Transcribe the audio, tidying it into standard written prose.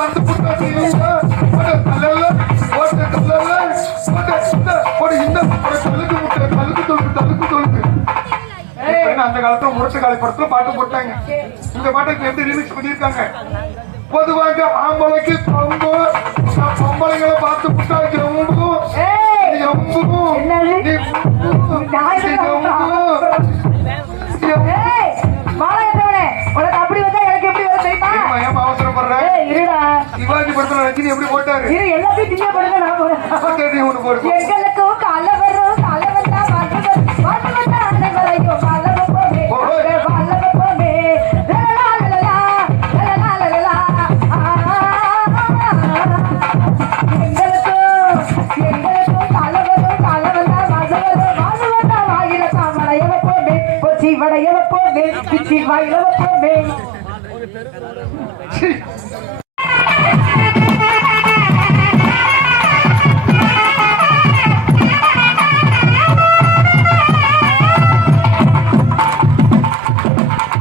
வந்து புட்டாச்சு அந்த காலத்துல முரட்டு காலை படத்துல பாட்டு போட்டாங்க. இந்த பாட்டுக்கு எப்படி ரிமிக்ஸ் பண்ணிருக்காங்க? பொதுவாக ஆம்பளைக்கு கொம்பு, பொம்பளைங்களை பார்த்து புட்டா ஜம்பு சிவாஜி படத்துல ரஜினி எப்படி போட்டாரு? எல்லாத்தையும் போடுங்க. வடையவ போமே பிச்சி வாயிலவ போமே